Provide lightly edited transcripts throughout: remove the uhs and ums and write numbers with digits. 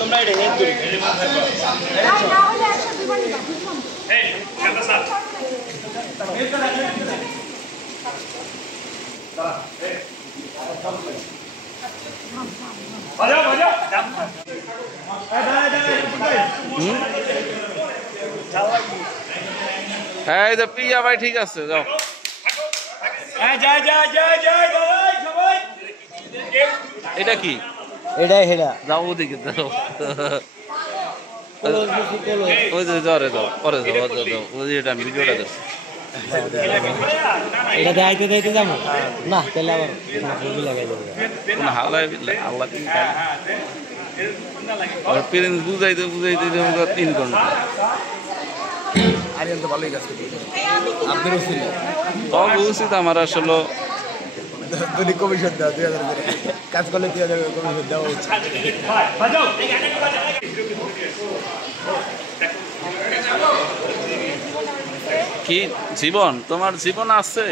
তোমরা এটা হেড করি না হলে একসাথে দুবার নিবা এই কাকা স্যার দাঁড়া এই বাজাও বাজাও এই তো প্রিয়া ভাই ঠিক আছে যাও হ্যাঁ যা যা যা যা সবাই সবাই এটা কি এটাই হেডা যাও ওদিকে যাও ওই যে জ্বরে যাও পরে যাও যাও ওই যে এটা ভিডিওটা দেখো এটা দেখাইতে দেখাইতে যাবো না তাহলে আবার মুভি লাগাই দেবো কোন হালাই আল্লাহ আর পেরেন্টস বুঝাইতে বুঝাইতে 3 ঘন্টা আরিয়ান তো ভালোই কাজ করতে আপনারও ছিল উচিত আমার আসলে যদি কমিশন দাও 2000 করে কাজ করলে 2000 কমিশন দেওয়া উচিত বাজাও কি জীবন তোমার জীবন আছে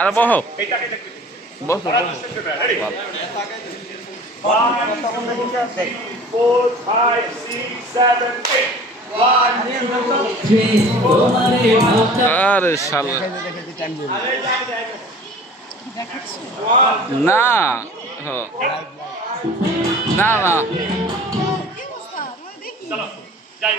আরে বহ বস 1 2 3 4 5 6 7 8 আরে শালা না না না চলো যাই